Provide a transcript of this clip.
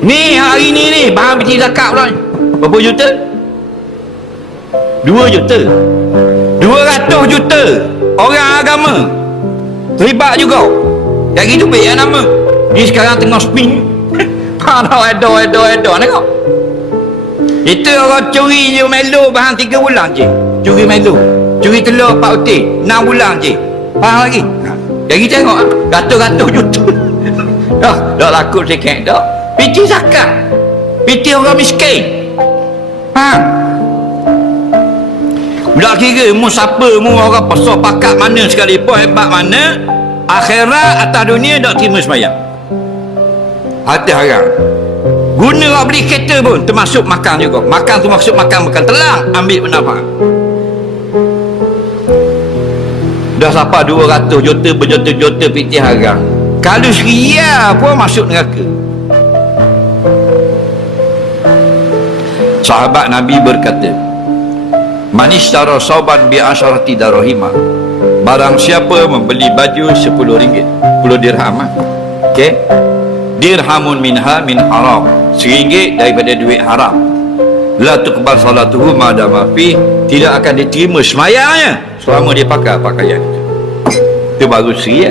Ni hari ni bahan peti zakat pula ni. Berapa juta? 2 juta. 200 juta orang agama terlibat juga. Kat gitu baik nama. Dia sekarang tengah spin. Edo tengok. Itu orang curi je melo bahan 3 bulan je. Curi melo. Curi telur 4 utik 6 bulan je. Faham lagi? Jadi tengok ratus-ratus juta. Dah laku sikit dah. Piti zakat. Piti orang miskin. Faham? Tak kira mu siapa, mu orang pasal pakat mana sekalipun, hebat mana, akhirat atas dunia tak terima sembahyang. Hati haram. Guna orang beli kereta pun termasuk makan juga. Makan tu maksud makan bukan telang, ambil manfaat. Dah sampai 200 juta berjuta-juta piti haram. Kalau seria pun masuk neraka. Sahabat Nabi berkata, man ishtara sauban bi asharati darahima, barang siapa membeli baju 10 ringgit, 10 dirham. Okey, dirhamun minha min haram, RM1 daripada duit haram, la tuqbal salatuhu madama fi, tidak akan diterima semayangnya selama dia pakai pakaian itu. Itu baru seria.